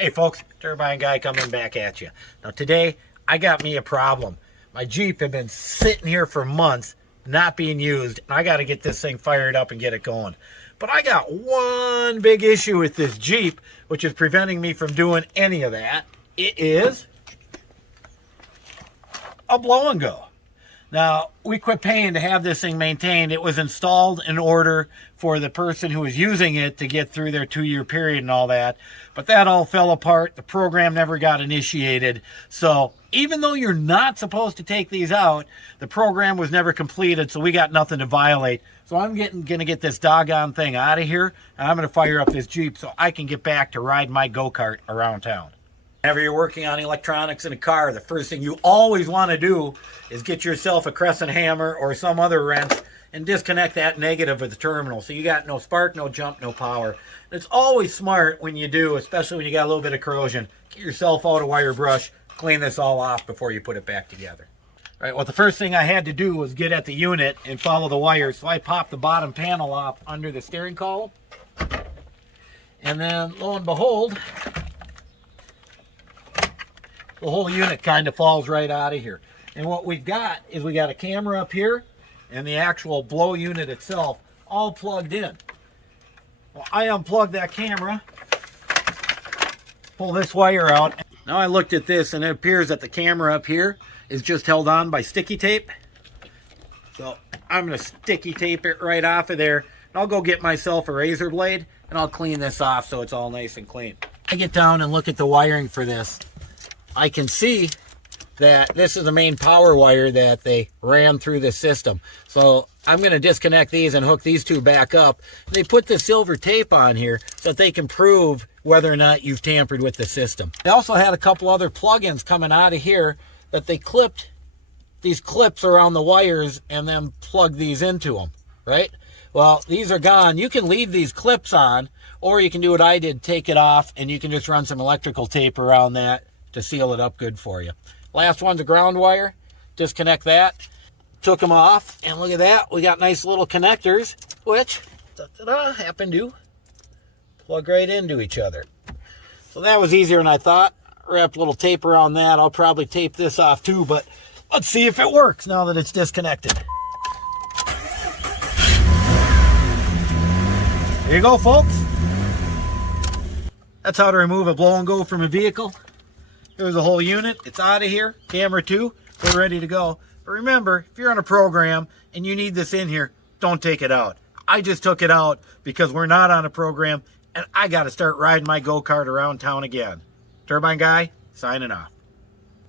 Hey folks, Turbine Guy coming back at you. Now today, I got me a problem. My Jeep had been sitting here for months, not being used, and I got to get this thing fired up and get it going. But I got one big issue with this Jeep, which is preventing me from doing any of that. It is a blow and go. Now, we quit paying to have this thing maintained. It was installed in order for the person who was using it to get through their 2-year period and all that. But that all fell apart. The program never got initiated. So even though you're not supposed to take these out, the program was never completed, so we got nothing to violate. So I'm going to get this doggone thing out of here, and I'm going to fire up this Jeep so I can get back to riding my go-kart around town. Whenever you're working on electronics in a car, the first thing you always want to do is get yourself a crescent hammer or some other wrench and disconnect that negative of the terminal. So you got no spark, no jump, no power. And it's always smart when you do, especially when you got a little bit of corrosion, get yourself out a wire brush, clean this all off before you put it back together. All right, well, the first thing I had to do was get at the unit and follow the wires. So I popped the bottom panel off under the steering column. And then, lo and behold, the whole unit kind of falls right out of here. And what we've got is we got a camera up here and the actual blow unit itself all plugged in. Well, I unplugged that camera, pull this wire out. Now I looked at this and it appears that the camera up here is just held on by sticky tape. So I'm going to sticky tape it right off of there. And I'll go get myself a razor blade and I'll clean this off so it's all nice and clean. I get down and look at the wiring for this. I can see that this is the main power wire that they ran through the system. So I'm going to disconnect these and hook these two back up. They put the silver tape on here so that they can prove whether or not you've tampered with the system. They also had a couple other plugins coming out of here that they clipped these clips around the wires and then plug these into them, right? Well, these are gone. You can leave these clips on, or you can do what I did, take it off, and you can just run some electrical tape around that to seal it up good for you. Last one's a ground wire. Disconnect that. Took them off, and look at that. We got nice little connectors, which happen to plug right into each other. So that was easier than I thought. Wrapped a little tape around that. I'll probably tape this off too, but let's see if it works now that it's disconnected. There you go, folks. That's how to remove a blow and go from a vehicle. There's a whole unit. It's out of here. Camera 2. We're ready to go. But remember, if you're on a program and you need this in here, don't take it out. I just took it out because we're not on a program and I got to start riding my go-kart around town again. Turbine Guy, signing off.